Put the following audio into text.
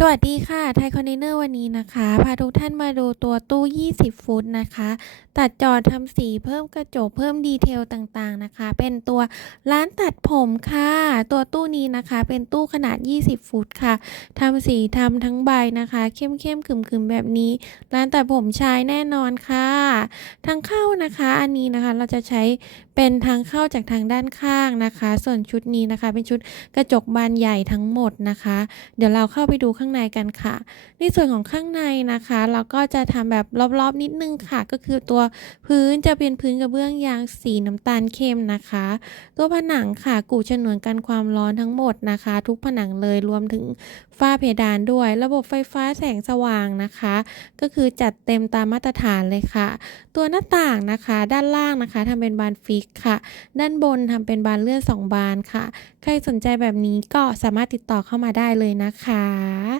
สวัสดีค่ะไทยคอนเทนเนอร์วันนี้นะคะ พาทุกท่านมาดูตัวตู้ 20 ฟุตนะคะ ตัดจอทำสีเพิ่มกระจกเพิ่มดีเทลต่างๆนะคะ เป็นตัวร้านตัดผมค่ะ ตัวตู้นี้นะคะ เป็นตู้ขนาด 20 ฟุตค่ะทำสีทำทั้งใบนะคะ เข้มๆขึมๆแบบนี้ ร้านตัดผมชายแน่นอนค่ะ ทางเข้านะคะอันนี้นะคะเราจะใช้เป็นทางเข้าจากทางด้านข้างนะคะ ส่วนชุดนี้นะคะ เป็นชุดกระจกบานใหญ่ทั้งหมดนะคะ เดี๋ยวเราเข้าไปดูข้างในกันค่ะ ในส่วนของข้างในนะคะ เราก็จะทำแบบรอบๆ นิดนึงค่ะ ก็คือตัวพื้นจะเป็นพื้นกระเบื้องยางสีน้ำตาลเข้มนะคะ ตัวผนังค่ะกูฉนวนกันความร้อนทั้งหมดนะคะ ทุกผนังเลยรวมถึงฝ้าเพดานด้วย ระบบไฟฟ้าแสงสว่างนะคะ ก็คือจัดเต็มตามมาตรฐานเลยค่ะ ตัวหน้าต่างนะคะ ด้านล่างนะคะทำเป็นบานฟิกค่ะ ด้านบนทำเป็นบานเลื่อนสองบานค่ะ ใครสนใจแบบนี้ก็สามารถติดต่อเข้ามาได้เลยนะคะ